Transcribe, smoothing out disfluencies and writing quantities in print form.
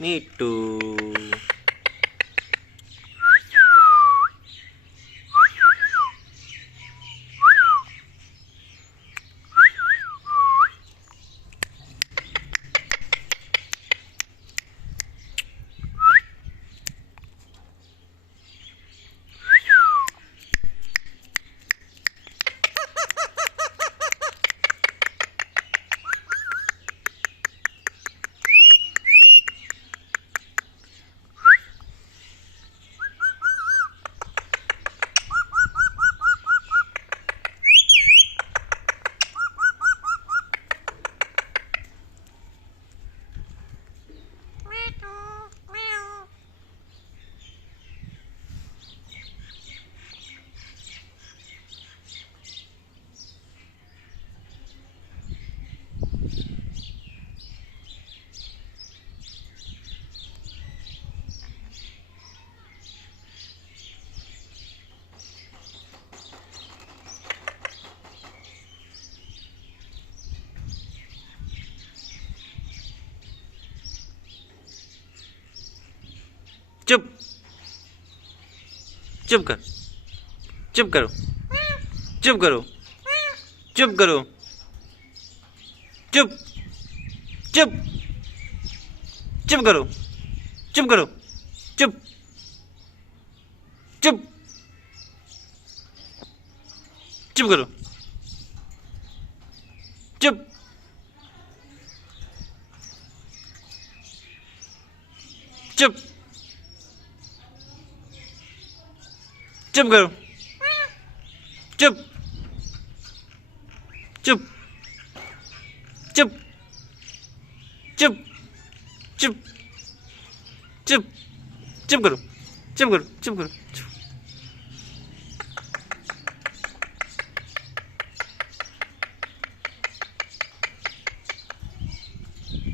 नीटू। चुप चुप कर, चुप करो, चुप करो, चुप करो, चुप चुप चुप करो, चुप करो, चुप चुप चुप करो, चुप चुप चुप करो, चुप चुप चुप चुप चुप चुप चुप करो, चुप करो, चुप करो, चुप।